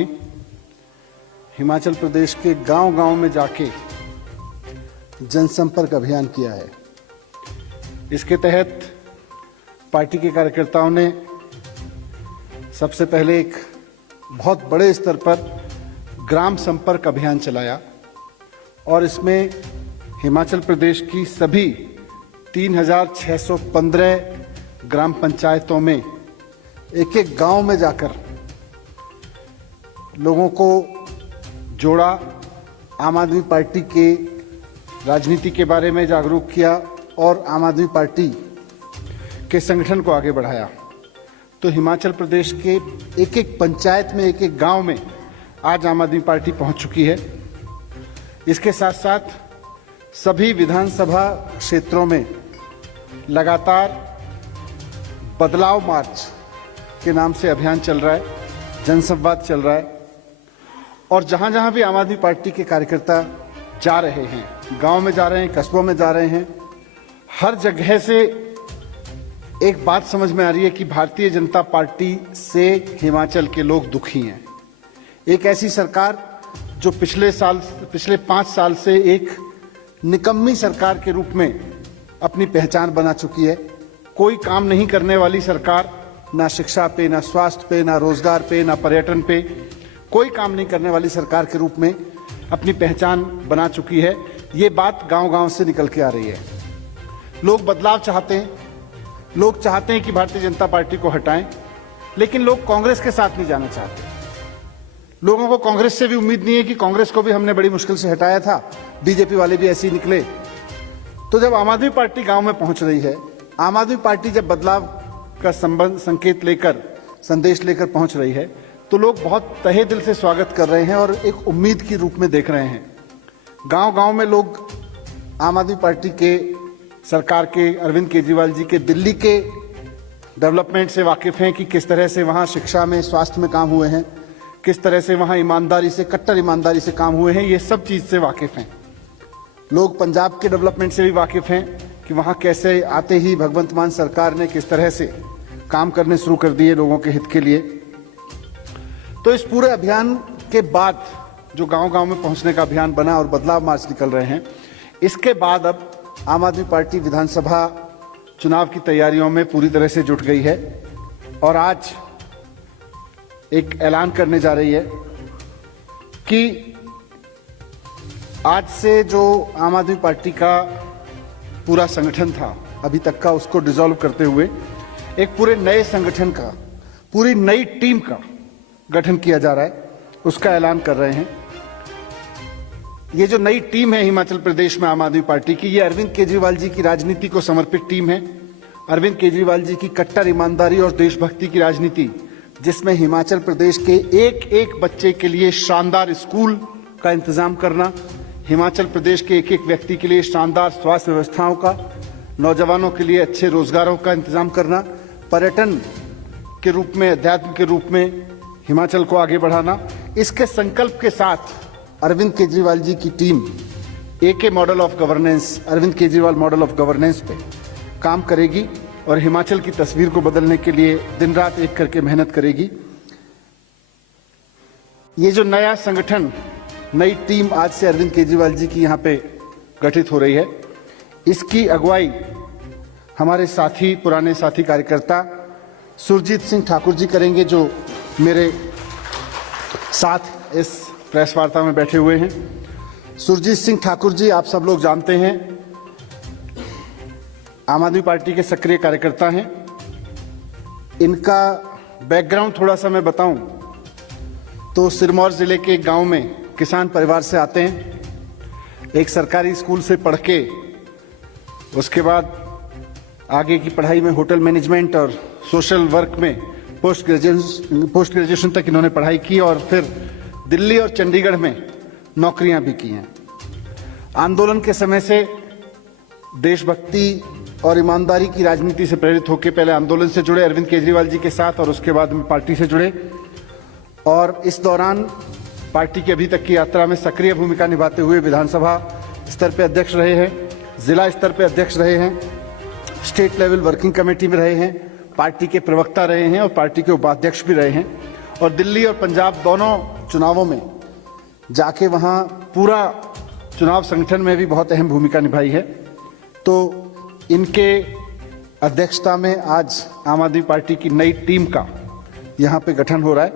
हिमाचल प्रदेश के गांव-गांव में जाके जनसंपर्क अभियान किया है। इसके तहत पार्टी के कार्यकर्ताओं ने सबसे पहले एक बहुत बड़े स्तर पर ग्राम संपर्क अभियान चलाया और इसमें हिमाचल प्रदेश की सभी 3615 ग्राम पंचायतों में एक-एक गांव में जाकर लोगों को जोड़ा, आम आदमी पार्टी के राजनीति के बारे में जागरूक किया और आम आदमी पार्टी के संगठन को आगे बढ़ाया। तो हिमाचल प्रदेश के एक-एक पंचायत में, एक-एक गांव में आज आम आदमी पार्टी पहुंच चुकी है। इसके साथ साथ सभी विधानसभा क्षेत्रों में लगातार बदलाव मार्च के नाम से अभियान चल रहा है, जनसंवाद चल रहा है और जहां जहां भी आम आदमी पार्टी के कार्यकर्ता जा रहे हैं, गांव में जा रहे हैं, कस्बों में जा रहे हैं, हर जगह से एक बात समझ में आ रही है कि भारतीय जनता पार्टी से हिमाचल के लोग दुखी हैं। एक ऐसी सरकार जो पिछले 5 साल से एक निकम्मी सरकार के रूप में अपनी पहचान बना चुकी है। कोई काम नहीं करने वाली सरकार, ना शिक्षा पे, ना स्वास्थ्य पे, ना रोजगार पे, ना पर्यटन पे, कोई काम नहीं करने वाली सरकार के रूप में अपनी पहचान बना चुकी है। ये बात गांव-गांव से निकल के आ रही है। लोग बदलाव चाहते हैं, लोग चाहते हैं कि भारतीय जनता पार्टी को हटाएं, लेकिन लोग कांग्रेस के साथ नहीं जाना चाहते। लोगों को कांग्रेस से भी उम्मीद नहीं है कि कांग्रेस को भी हमने बड़ी मुश्किल से हटाया था, बीजेपी वाले भी ऐसे ही निकले। तो जब आम आदमी पार्टी गांव में पहुंच रही है, आम आदमी पार्टी जब बदलाव का संकेत लेकर, संदेश लेकर पहुंच रही है, तो लोग बहुत तहे दिल से स्वागत कर रहे हैं और एक उम्मीद के रूप में देख रहे हैं। गांव-गांव में लोग आम आदमी पार्टी के सरकार के, अरविंद केजरीवाल जी के दिल्ली के डेवलपमेंट से वाकिफ हैं कि किस तरह से वहां शिक्षा में, स्वास्थ्य में काम हुए हैं, किस तरह से वहां ईमानदारी से, कट्टर ईमानदारी से काम हुए हैं, ये सब चीज से वाकिफ हैं। लोग पंजाब के डेवलपमेंट से भी वाकिफ हैं कि वहां कैसे आते ही भगवंत मान सरकार ने किस तरह से काम करने शुरू कर दिए लोगों के हित के लिए। तो इस पूरे अभियान के बाद जो गांव-गांव में पहुंचने का अभियान बना और बदलाव मार्च निकल रहे हैं, इसके बाद अब आम आदमी पार्टी विधानसभा चुनाव की तैयारियों में पूरी तरह से जुट गई है और आज एक ऐलान करने जा रही है कि आज से जो आम आदमी पार्टी का पूरा संगठन था अभी तक का, उसको डिसॉल्व करते हुए एक पूरे नए संगठन का, पूरी नई टीम का गठन किया जा रहा है, उसका ऐलान कर रहे हैं। ये जो नई टीम है हिमाचल प्रदेश में आम आदमी पार्टी की, ये अरविंद केजरीवाल जी की राजनीति को समर्पित टीम है। अरविंद केजरीवाल जी की कट्टर ईमानदारी और देशभक्ति की राजनीति, जिसमें हिमाचल प्रदेश के एक-एक बच्चे के लिए शानदार स्कूल का इंतजाम करना, हिमाचल प्रदेश के एक-एक व्यक्ति के लिए शानदार स्वास्थ्य व्यवस्थाओं का, नौजवानों के लिए अच्छे रोजगारों का इंतजाम करना, पर्यटन के रूप में, अध्यात्म के रूप में हिमाचल को आगे बढ़ाना, इसके संकल्प के साथ अरविंद केजरीवाल जी की team AK model of governance, Arvind Kejriwal model of governance पे काम करेगी और हिमाचल की तस्वीर को बदलने के लिए दिन रात एक करके मेहनत करेगी। ये जो नया संगठन, नई टीम आज से अरविंद केजरीवाल जी की यहाँ पे गठित हो रही है, इसकी अगुवाई हमारे साथी, पुराने साथी कार्यकर्ता सुरजीत सिंह ठाकुर जी करेंगे, जो मेरे साथ इस प्रेस वार्ता में बैठे हुए हैं। सुरजीत सिंह ठाकुर जी आप सब लोग जानते हैं, आम आदमी पार्टी के सक्रिय कार्यकर्ता हैं। इनका बैकग्राउंड थोड़ा सा मैं बताऊं तो सिरमौर जिले के एक गांव में किसान परिवार से आते हैं। एक सरकारी स्कूल से पढ़ के उसके बाद आगे की पढ़ाई में होटल मैनेजमेंट और सोशल वर्क में पोस्ट ग्रेजुएशन तक इन्होंने पढ़ाई की और फिर दिल्ली और चंडीगढ़ में नौकरियां भी की हैं। आंदोलन के समय से देशभक्ति और ईमानदारी की राजनीति से प्रेरित होकर पहले आंदोलन से जुड़े अरविंद केजरीवाल जी के साथ और उसके बाद में पार्टी से जुड़े और इस दौरान पार्टी की अभी तक की यात्रा में सक्रिय भूमिका निभाते हुए विधानसभा स्तर पर अध्यक्ष रहे हैं, जिला स्तर पर अध्यक्ष रहे हैं, स्टेट लेवल वर्किंग कमेटी में रहे हैं, पार्टी के प्रवक्ता रहे हैं और पार्टी के उपाध्यक्ष भी रहे हैं और दिल्ली और पंजाब दोनों चुनावों में जाके वहाँ पूरा चुनाव संगठन में भी बहुत अहम भूमिका निभाई है। तो इनके अध्यक्षता में आज आम आदमी पार्टी की नई टीम का यहाँ पे गठन हो रहा है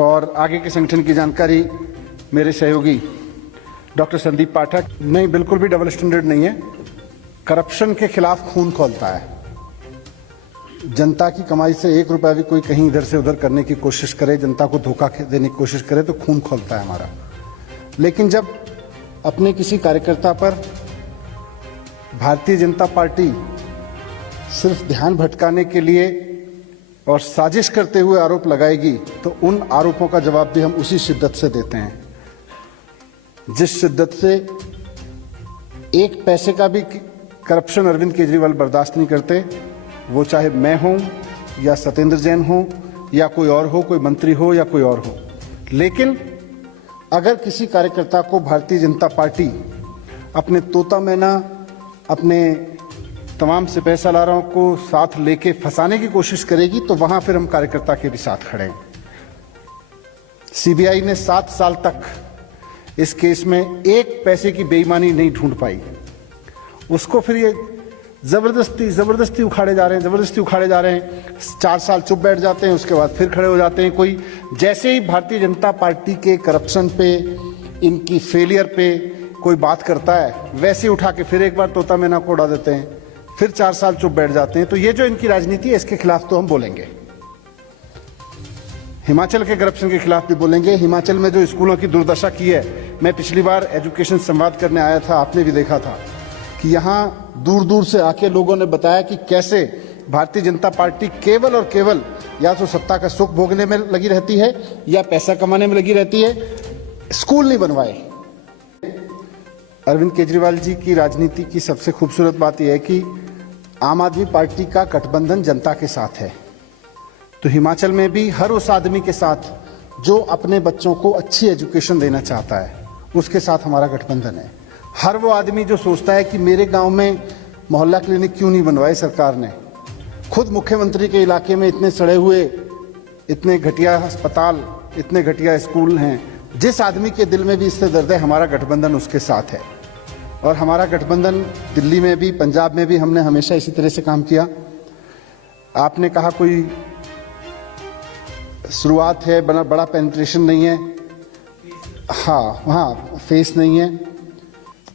और आगे के संगठन की जानकारी मेरे सहयोगी डॉक्टर संदीप पाठक। नहीं, बिल्कुल भी डबल स्टैंडर्ड नहीं है। करप्शन के खिलाफ खून खौलता है। जनता की कमाई से 1 रुपया भी कोई कहीं इधर से उधर करने की कोशिश करे, जनता को धोखा देने की कोशिश करे तो खून खौलता है हमारा। लेकिन जब अपने किसी कार्यकर्ता पर भारतीय जनता पार्टी सिर्फ ध्यान भटकाने के लिए और साजिश करते हुए आरोप लगाएगी तो उन आरोपों का जवाब भी हम उसी शिद्दत से देते हैं जिस शिद्दत से 1 पैसे का भी करप्शन अरविंद केजरीवाल बर्दाश्त नहीं करते। वो चाहे मैं हूं या सत्येंद्र जैन हो या कोई और हो, कोई मंत्री हो या कोई और हो। लेकिन अगर किसी कार्यकर्ता को भारतीय जनता पार्टी अपने तोता मैना, अपने तमाम सिपह सालारों को साथ लेके फंसाने की कोशिश करेगी तो वहां फिर हम कार्यकर्ता के भी साथ खड़े हैं। सीबीआई ने 7 साल तक इस केस में 1 पैसे की बेईमानी नहीं ढूंढ पाई। उसको फिर ये जबरदस्ती उखाड़े जा रहे हैं। 4 साल चुप बैठ जाते हैं, उसके बाद फिर खड़े हो जाते हैं। कोई जैसे ही भारतीय जनता पार्टी के करप्शन पे, इनकी फेलियर पे कोई बात करता है, वैसे उठा के फिर एक बार तोता मैना को उड़ा देते हैं, फिर 4 साल चुप बैठ जाते हैं। तो ये जो इनकी राजनीति है, इसके खिलाफ तो हम बोलेंगे। हिमाचल के करप्शन के खिलाफ भी बोलेंगे। हिमाचल में जो स्कूलों की दुर्दशा की है, मैं पिछली बार एजुकेशन संवाद करने आया था, आपने भी देखा था कि यहाँ दूर दूर से आके लोगों ने बताया कि कैसे भारतीय जनता पार्टी केवल और केवल या तो सत्ता का सुख भोगने में लगी रहती है या पैसा कमाने में लगी रहती है, स्कूल नहीं बनवाए। अरविंद केजरीवाल जी की राजनीति की सबसे खूबसूरत बात यह है कि आम आदमी पार्टी का गठबंधन जनता के साथ है। तो हिमाचल में भी हर उस आदमी के साथ जो अपने बच्चों को अच्छी एजुकेशन देना चाहता है, उसके साथ हमारा गठबंधन है। हर वो आदमी जो सोचता है कि मेरे गांव में मोहल्ला क्लिनिक क्यों नहीं बनवाए सरकार ने, खुद मुख्यमंत्री के इलाके में इतने सड़े हुए, इतने घटिया अस्पताल, इतने घटिया स्कूल हैं, जिस आदमी के दिल में भी इससे दर्द है, हमारा गठबंधन उसके साथ है। और हमारा गठबंधन दिल्ली में भी, पंजाब में भी हमने हमेशा इसी तरह से काम किया। आपने कहा कोई शुरुआत है, बड़ा पेनिट्रेशन नहीं है, हाँ फेस नहीं है।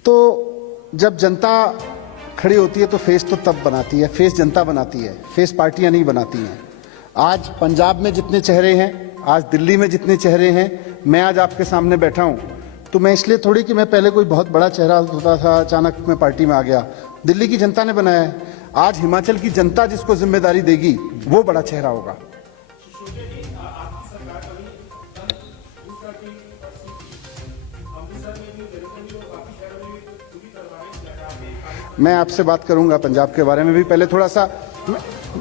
तो जब जनता खड़ी होती है तो फेस तो तब बनाती है, फेस जनता बनाती है, फेस पार्टियां नहीं बनाती हैं। आज पंजाब में जितने चेहरे हैं, आज दिल्ली में जितने चेहरे हैं, मैं आज आपके सामने बैठा हूं तो मैं इसलिए थोड़ी कि मैं पहले कोई बहुत बड़ा चेहरा होता था, अचानक मैं पार्टी में आ गया। दिल्ली की जनता ने बनाया है। आज हिमाचल की जनता जिसको जिम्मेदारी देगी वो बड़ा चेहरा होगा। मैं आपसे बात करूंगा पंजाब के बारे में भी। पहले थोड़ा सा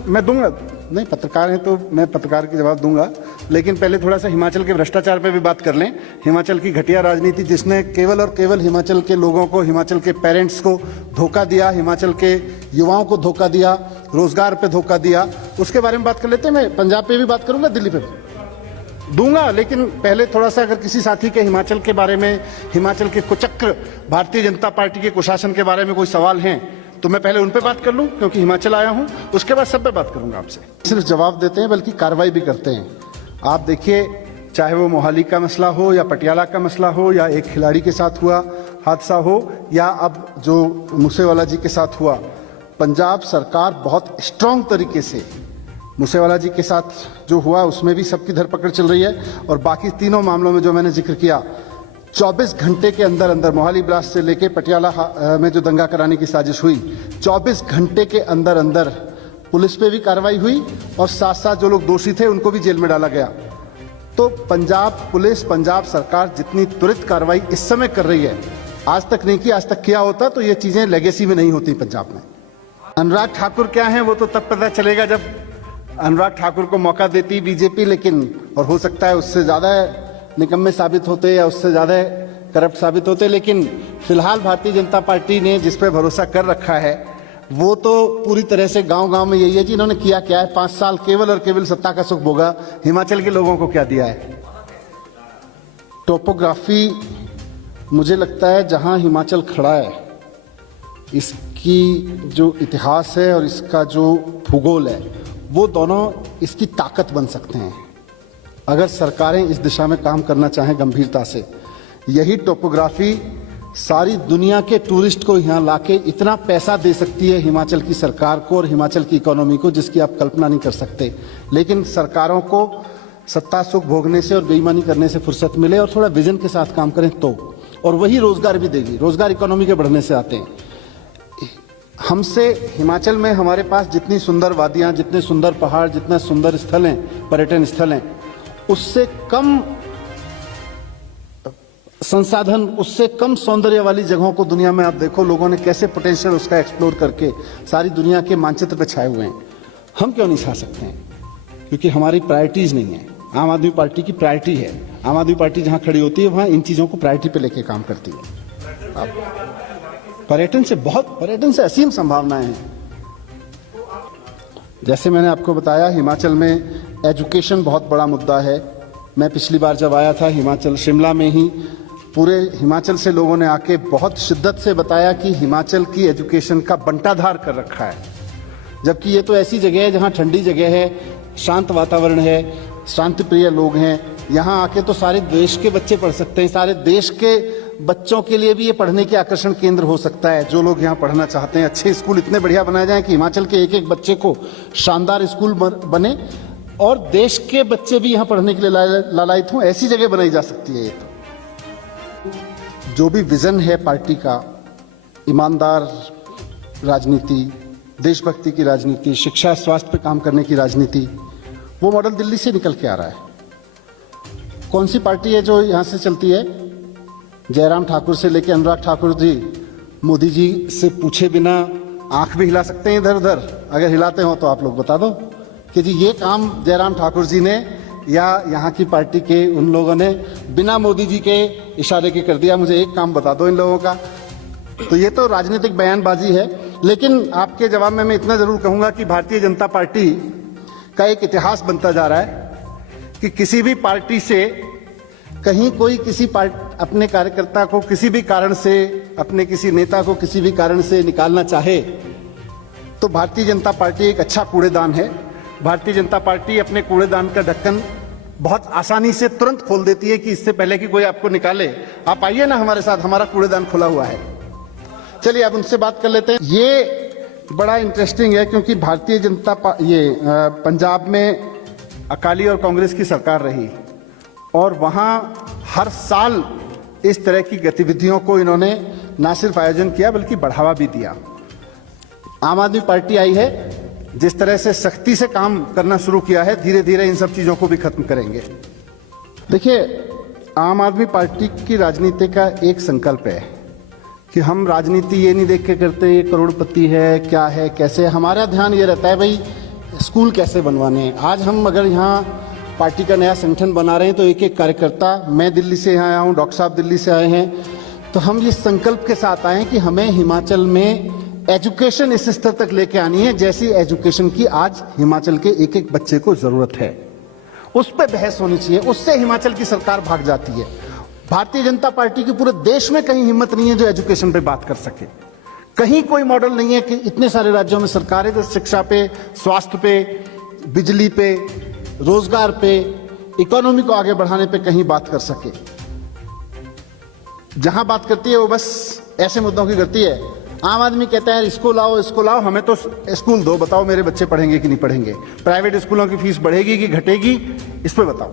मैं दूंगा, नहीं पत्रकार हैं तो मैं पत्रकार के जवाब दूंगा, लेकिन पहले थोड़ा सा हिमाचल के भ्रष्टाचार पे भी बात कर लें। हिमाचल की घटिया राजनीति जिसने केवल और केवल हिमाचल के लोगों को, हिमाचल के पेरेंट्स को धोखा दिया, हिमाचल के युवाओं को धोखा दिया, रोजगार पे धोखा दिया, उसके बारे में बात कर लेते हैं। मैं पंजाब पे भी बात करूंगा, दिल्ली पे भी दूंगा, लेकिन पहले थोड़ा सा अगर किसी साथी के हिमाचल के बारे में, हिमाचल के कुचक्र भारतीय जनता पार्टी के कुशासन के बारे में कोई सवाल हैं तो मैं पहले उन पे बात कर लूं, क्योंकि हिमाचल आया हूं, उसके बाद सब पे बात करूंगा आपसे। सिर्फ जवाब देते हैं बल्कि कार्रवाई भी करते हैं। आप देखिए, चाहे वो मोहाली का मसला हो या पटियाला का मसला हो या एक खिलाड़ी के साथ हुआ हादसा हो या अब जो मूसेवाला जी के साथ हुआ, पंजाब सरकार बहुत स्ट्रांग तरीके से मूसेवाला जी के साथ जो हुआ उसमें भी सबकी धरपकड़ चल रही है, और बाकी तीनों मामलों में जो मैंने जिक्र किया, 24 घंटे के अंदर अंदर मोहाली ब्लास्ट से लेके पटियाला में जो दंगा कराने की साजिश हुई, 24 घंटे के अंदर अंदर पुलिस पे भी कार्रवाई हुई और साथ साथ जो लोग दोषी थे उनको भी जेल में डाला गया। तो पंजाब पुलिस, पंजाब सरकार जितनी त्वरित कार्रवाई इस समय कर रही है, आज तक नहीं की। आज तक किया होता तो ये चीजें लेगेसी में नहीं होती पंजाब में। अनुराग ठाकुर क्या है वो तो तब पता चलेगा जब अनुराग ठाकुर को मौका देती बीजेपी, लेकिन और हो सकता है उससे ज्यादा निकम्मे साबित होते या उससे ज्यादा करप्ट साबित होते। लेकिन फिलहाल भारतीय जनता पार्टी ने जिस पे भरोसा कर रखा है, वो तो पूरी तरह से गांव-गांव में यही है जी, इन्होंने किया क्या है? 5 साल केवल और केवल सत्ता का सुख भोगा, हिमाचल के लोगों को क्या दिया है? टोपोग्राफी, मुझे लगता है जहां हिमाचल खड़ा है, इसकी जो इतिहास है और इसका जो भूगोल है, वो दोनों इसकी ताकत बन सकते हैं अगर सरकारें इस दिशा में काम करना चाहें गंभीरता से। यही टोपोग्राफी सारी दुनिया के टूरिस्ट को यहाँ लाके इतना पैसा दे सकती है हिमाचल की सरकार को और हिमाचल की इकोनॉमी को, जिसकी आप कल्पना नहीं कर सकते। लेकिन सरकारों को सत्ता सुख भोगने से और बेईमानी करने से फुर्सत मिले और थोड़ा विजन के साथ काम करें तो, और वही रोजगार भी देगी। रोजगार इकोनॉमी के बढ़ने से आते हैं। हमसे हिमाचल में हमारे पास जितनी सुंदर वादियां, जितने सुंदर पहाड़, जितने सुंदर स्थल हैं, पर्यटन स्थल हैं, उससे कम संसाधन, उससे कम सौंदर्य वाली जगहों को दुनिया में आप देखो, लोगों ने कैसे पोटेंशियल उसका एक्सप्लोर करके सारी दुनिया के मानचित्र पे छाए हुए हैं। हम क्यों नहीं छा सकते हैं? क्योंकि हमारी प्रायोरिटीज नहीं है। आम आदमी पार्टी की प्रायोरिटी है। आम आदमी पार्टी जहां खड़ी होती है वहां इन चीजों को प्रायोरिटी पे लेके काम करती है। पर्यटन से असीम संभावनाएं हैं। जैसे मैंने आपको बताया, हिमाचल में एजुकेशन बहुत बड़ा मुद्दा है। मैं पिछली बार जब आया था हिमाचल, शिमला में ही पूरे हिमाचल से लोगों ने आके बहुत शिद्दत से बताया कि हिमाचल की एजुकेशन का बंटाधार कर रखा है। जबकि ये तो ऐसी जगह है जहां ठंडी जगह है, शांत वातावरण है, शांति प्रिय लोग हैं। यहाँ आके तो सारे देश के बच्चे पढ़ सकते हैं। सारे देश के बच्चों के लिए भी ये पढ़ने के आकर्षण केंद्र हो सकता है। जो लोग यहाँ पढ़ना चाहते हैं, अच्छे स्कूल इतने बढ़िया बनाए जाएं कि हिमाचल के एक एक बच्चे को शानदार स्कूल बने और देश के बच्चे भी यहाँ पढ़ने के लिए लालायित हों। ऐसी जगह बनाई जा सकती है। ये तो जो भी विजन है पार्टी का, ईमानदार राजनीति, देशभक्ति की राजनीति, शिक्षा स्वास्थ्य पे काम करने की राजनीति, वो मॉडल दिल्ली से निकल के आ रहा है। कौन सी पार्टी है जो यहां से चलती है? जयराम ठाकुर से लेकर अनुराग ठाकुर जी, मोदी जी से पूछे बिना आंख भी हिला सकते हैं इधर उधर? अगर हिलाते हो तो आप लोग बता दो कि जी ये काम जयराम ठाकुर जी ने या यहाँ की पार्टी के उन लोगों ने बिना मोदी जी के इशारे के कर दिया। मुझे एक काम बता दो इन लोगों का। तो ये तो राजनीतिक बयानबाजी है। लेकिन आपके जवाब में मैं इतना जरूर कहूंगा कि भारतीय जनता पार्टी का एक इतिहास बनता जा रहा है कि किसी भी पार्टी से कहीं कोई अपने कार्यकर्ता को किसी भी कारण से, अपने किसी नेता को किसी भी कारण से निकालना चाहे तो भारतीय जनता पार्टी एक अच्छा कूड़ेदान है। भारतीय जनता पार्टी अपने कूड़ेदान का ढक्कन बहुत आसानी से तुरंत खोल देती है कि इससे पहले कि कोई आपको निकाले, आप आइए ना हमारे साथ, हमारा कूड़ेदान खुला हुआ है। चलिए अब उनसे बात कर लेते हैं। ये बड़ा इंटरेस्टिंग है क्योंकि भारतीय जनता पंजाब में अकाली और कांग्रेस की सरकार रही और वहां हर साल इस तरह की गतिविधियों को इन्होंने न सिर्फ आयोजन किया बल्कि बढ़ावा भी दिया। आम आदमी पार्टी आई है, जिस तरह से सख्ती से काम करना शुरू किया है, धीरे धीरे इन सब चीजों को भी खत्म करेंगे। देखिए, आम आदमी पार्टी की राजनीति का एक संकल्प है कि हम राजनीति ये नहीं देख के करते ये करोड़पति है, क्या है, कैसे। हमारा ध्यान ये रहता है भाई स्कूल कैसे बनवाने हैं। आज हम अगर यहाँ पार्टी का नया संगठन बना रहे हैं तो एक एक कार्यकर्ता, मैं दिल्ली से यहाँ आया हूँ, डॉक्टर साहब दिल्ली से आए हैं, तो हम इस संकल्प के साथ आए हैं कि हमें हिमाचल में एजुकेशन इस स्तर तक लेके आनी है जैसी एजुकेशन की आज हिमाचल के एक एक बच्चे को जरूरत है। उस पर बहस होनी चाहिए। उससे हिमाचल की सरकार भाग जाती है। भारतीय जनता पार्टी की पूरे देश में कहीं हिम्मत नहीं है जो एजुकेशन पे बात कर सके। कहीं कोई मॉडल नहीं है कि इतने सारे राज्यों में सरकारें जो शिक्षा पे, स्वास्थ्य पे, बिजली पे, रोजगार पे, इकोनॉमी को आगे बढ़ाने पे कहीं बात कर सके। जहां बात करती है वो बस ऐसे मुद्दों की करती है। आम आदमी कहता है इसको लाओ, हमें तो स्कूल दो, बताओ मेरे बच्चे पढ़ेंगे कि नहीं पढ़ेंगे, प्राइवेट स्कूलों की फीस बढ़ेगी कि घटेगी, इस पे बताओ।